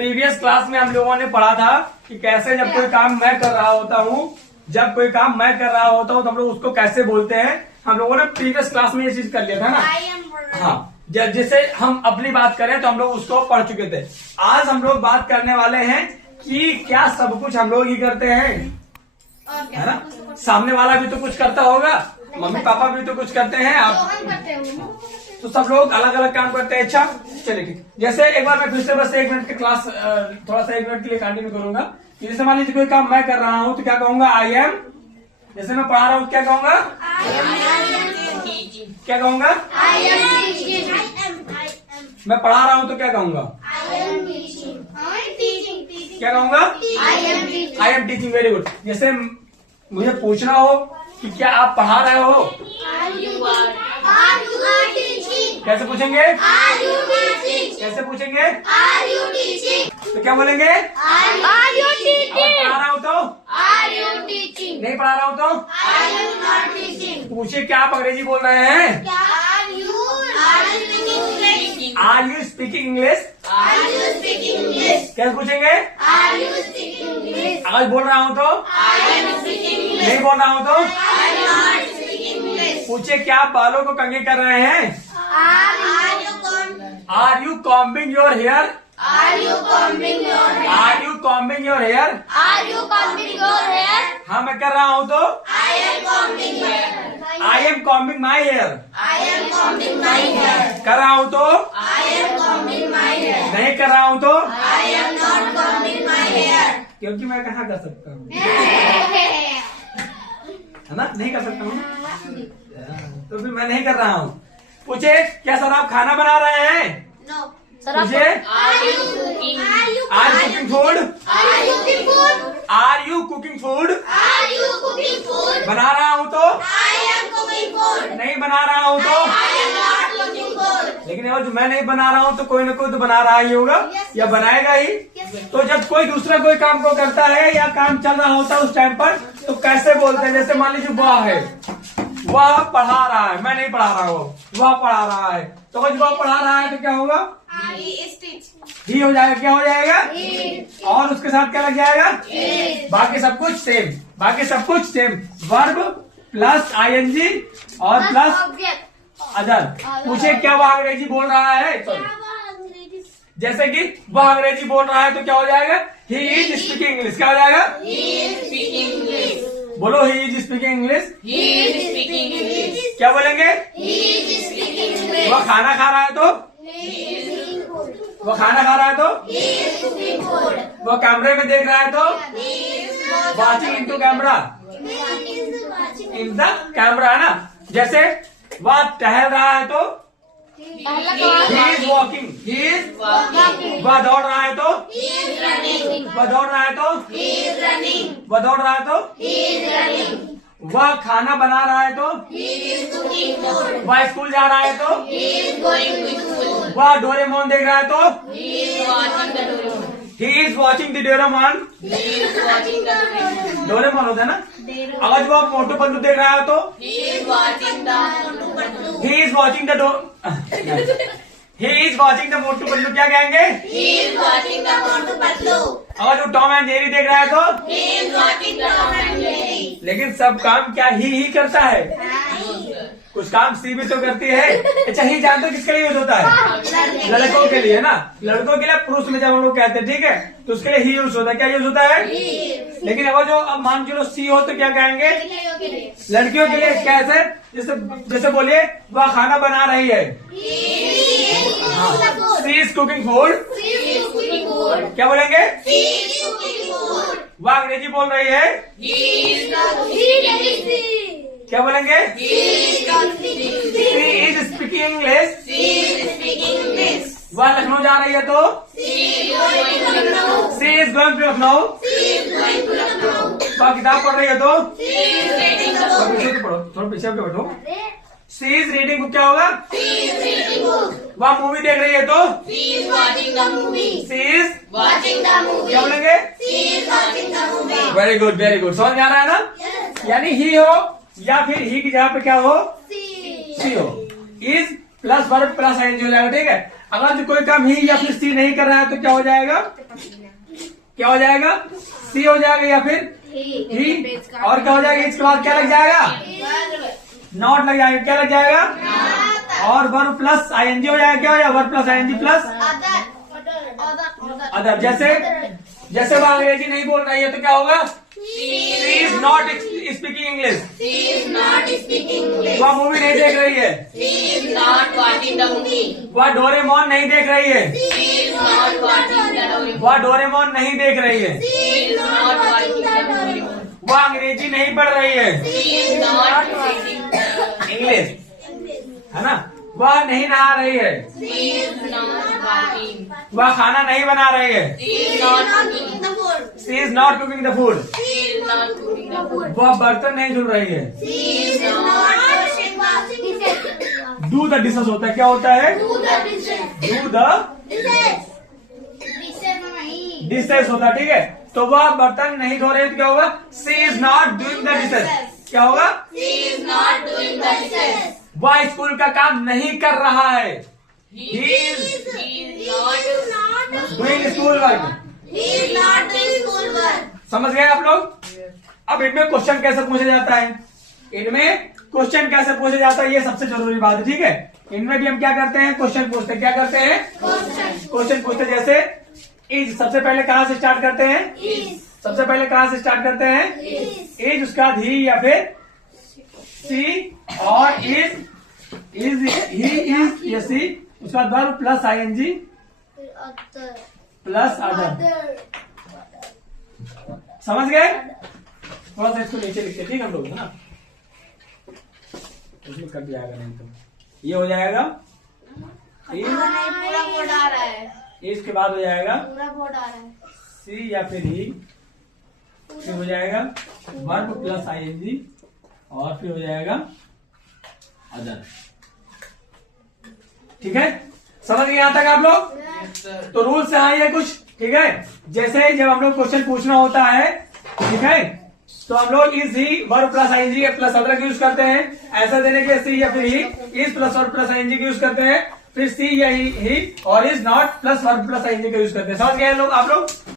Previous class में हम लोगों ने पढ़ा था कि कैसे जब कोई काम मैं कर रहा होता हूँ, जब कोई काम मैं कर रहा होता हूँ तो हम लोग उसको कैसे बोलते हैं। हम लोगों ने प्रीवियस क्लास में ये चीज कर लिया था ना। हाँ, जिसे हम अपनी बात करें तो हम लोग उसको पढ़ चुके थे। आज हम लोग बात करने वाले हैं कि क्या सब कुछ हम लोग ही करते हैं, है ना। सामने वाला भी तो कुछ करता होगा, मम्मी पापा भी तो कुछ करते हैं, आप तो सब लोग अलग अलग काम करते हैं। अच्छा चलिए ठीक। जैसे एक बार मैं फिर से बस 1 मिनट की क्लास थोड़ा सा 1 मिनट के लिए कंटिन्यू करूंगा। जैसे मान लीजिए कोई काम मैं कर रहा हूँ तो क्या कहूंगा, आई एम। जैसे मैं पढ़ा रहा हूँ क्या कहूंगा, क्या कहूंगा, मैं पढ़ा रहा हूँ तो क्या कहूंगा, क्या कहूंगा, I am teaching. Very good. जैसे मुझे पूछना हो कि क्या आप पढ़ा रहे हो, कैसे पूछेंगे, कैसे पूछेंगे, तो क्या बोलेंगे, पढ़ा रहा हूँ तो, नहीं पढ़ा रहा हूँ तो, पूछिए क्या आप अंग्रेजी बोल रहे हैं, आर यू स्पीकिंग इंग्लिश, कैसे पूछेंगे, आज बोल रहा हूँ तो, नहीं बोल रहा हूँ तो, पूछिए क्या आप बालों को कंघी कर रहे हैं, are you combing your hair, are you combing your hair, हाँ मैं कर रहा हूँ तो, I am combing my hair, कर रहा हूँ तो, नहीं कर रहा हूँ तो, क्योंकि मैं कहाँ कर सकता हूँ, है ना, नहीं कर सकता हूँ तो फिर मैं नहीं कर रहा हूँ। पूछे क्या सर आप खाना बना रहे हैं, पूछे are you cooking food, are you cooking food, बना रहा हूँ तो, नहीं बना रहा हूँ तो, लेकिन अगर जो मैं नहीं बना रहा हूँ तो कोई ना कोई तो बना रहा ही होगा या बनाएगा ही। तो जब कोई दूसरा कोई काम को करता है या काम चल रहा होता है उस टाइम पर तो कैसे बोलते हैं। जैसे मान लीजिए वह है, वह पढ़ा रहा है, मैं नहीं पढ़ा रहा हूँ, वह पढ़ा रहा है, तो अगर वह पढ़ा रहा है तो क्या होगा, ही हो जाएगा, क्या हो जाएगा, और उसके साथ क्या लग जाएगा, बाकी सब कुछ सेम, बाकी सब कुछ सेम, वर्ब प्लस आईएनजी और प्लस अदर। पूछे क्या वह अंग्रेजी बोल रहा है, जैसे कि वह अंग्रेजी बोल रहा है तो क्या हो जाएगा, ही इज स्पीकिंग इंग्लिश, क्या हो जाएगा, बोलो ही इज स्पीकिंग इंग्लिश, क्या बोलेंगे, वह खाना खा रहा है तो, वह खाना खा रहा है तो, वह कैमरे में देख रहा है तो, watching into camera, in the camera, है ना। जैसे वह टहल रहा है तो, he is walking, वह दौड़ रहा है तो, वह दौड़ रहा है तो, वह दौड़ रहा है तो, वह खाना बना रहा है तो, वह स्कूल जा रहा है तो, वह डोरेमोन देख रहा है तो, he is watching the Doraemon, Doraemon होता है ना। अगर वह मोटू पतलू देख रहा है तो, he is watching the Motu Patlu, क्या कहेंगे, अगर वो टॉम एंड जेरी देख रहा है तो, लेकिन सब काम क्या ही करता है, कुछ काम सी भी तो करती है। अच्छा ही जानते हो किसके लिए यूज होता है, लड़कों के लिए, ना, लड़कों के लिए पुरुष में जब हम लोग कहते हैं, ठीक है, तो उसके लिए ही यूज होता है, क्या यूज होता है, लेकिन अगर जो अब मान चलो सी हो तो क्या कहेंगे, लड़कियों के लिए कैसे, जैसे बोलिए वह खाना बना रही है, सी इज कुकिंग फूड, क्या बोलेंगे, वह अंग्रेजी बोल रही है, क्या बोलेंगे, सी इज स्पीकिंग इंग्लिश, वह लखनऊ जा रही है तो, सी इज गोइंग टू लखनऊ, वह किताब पढ़ रही है तो, पढ़ो थोड़ा पीछे होकर बैठो, सी इज रीडिंग बुक, क्या होगा, वह मूवी देख रही है तो, सी इज क्या बोलेंगे, वेरी गुड वेरी गुड, समझ में आ रहा है ना। यानी ही हो या फिर ही की जगह पे क्या हो, सी हो, is plus verb plus ING हो जाएगा। ठीक है, अगर जो कोई काम ही या फिर सी नहीं कर रहा है तो क्या हो जाएगा, क्या हो जाएगा, सी हो जाएगा या फिर ही। और क्या हो जाएगा, इसके बाद क्या लग जाएगा, नॉट लग जाएगा। क्या लग जाएगा, और वर्ब प्लस आईएनजी हो जाएगा। क्या हो जाएगा, verb plus ING plus other. जैसे वो अंग्रेजी नहीं बोल रही है तो क्या होगा, she is not speaking English. वह मूवी नहीं देख रही है, वह डोरेमोन नहीं देख रही है, वह डोरेमोन नहीं देख रही है, वह अंग्रेजी नहीं पढ़ रही है, इंग्लिश, है ना। वह नहीं नहा रही है, वह खाना नहीं बना रही है, she is not cooking the food, वह बर्तन नहीं धुल रही है, डू द डिशेस होता है। क्या होता है, डू द डिशेस होता है। ठीक है, तो वह बर्तन नहीं धो रही है तो क्या होगा, she is not doing the dishes. क्या होगा, वह स्कूल का काम नहीं कर रहा है, he is doing school work. समझ गए आप लोग। अब इनमें क्वेश्चन कैसे पूछा जाता है, इनमें क्वेश्चन कैसे पूछा जाता है, ये सबसे जरूरी बात है। ठीक है, इनमें भी हम क्या करते हैं, क्वेश्चन पूछते हैं। क्या करते हैं, क्वेश्चन पूछते हैं। जैसे इज, सबसे पहले कहां से स्टार्ट करते हैं, सबसे पहले कहां से स्टार्ट करते हैं, इज, उसके बाद ही या फिर सी, और इज ही इज या सी, उसके बाद verb plus ING plus other. समझ गए। थोड़ा सा इसको नीचे लिखते, ठीक है हम लोग, है ना, उसमें कट जाएगा नहीं तो ये हो जाएगा, पूरा बोर्ड आ रहा है, इसके बाद हो जाएगा पूरा बोर्ड आ रहा है, सी या फिर ही, फिर हो जाएगा वर्ब प्लस आईएनजी, और फिर हो जाएगा अदर। ठीक है, समझ गए यहां तक आप लोग। तो रूल से हाँ ये कुछ, ठीक है। जैसे जब हम लोग क्वेश्चन पूछना होता है, ठीक है, तो हम लोग is he verb plus ING plus other use करते हैं। ऐसा देने के सी या फिर he, is plus verb plus ING use करते हैं। फिर सी या ही और is not plus verb plus ING का यूज करते हैं। समझ गए लोग आप लोग।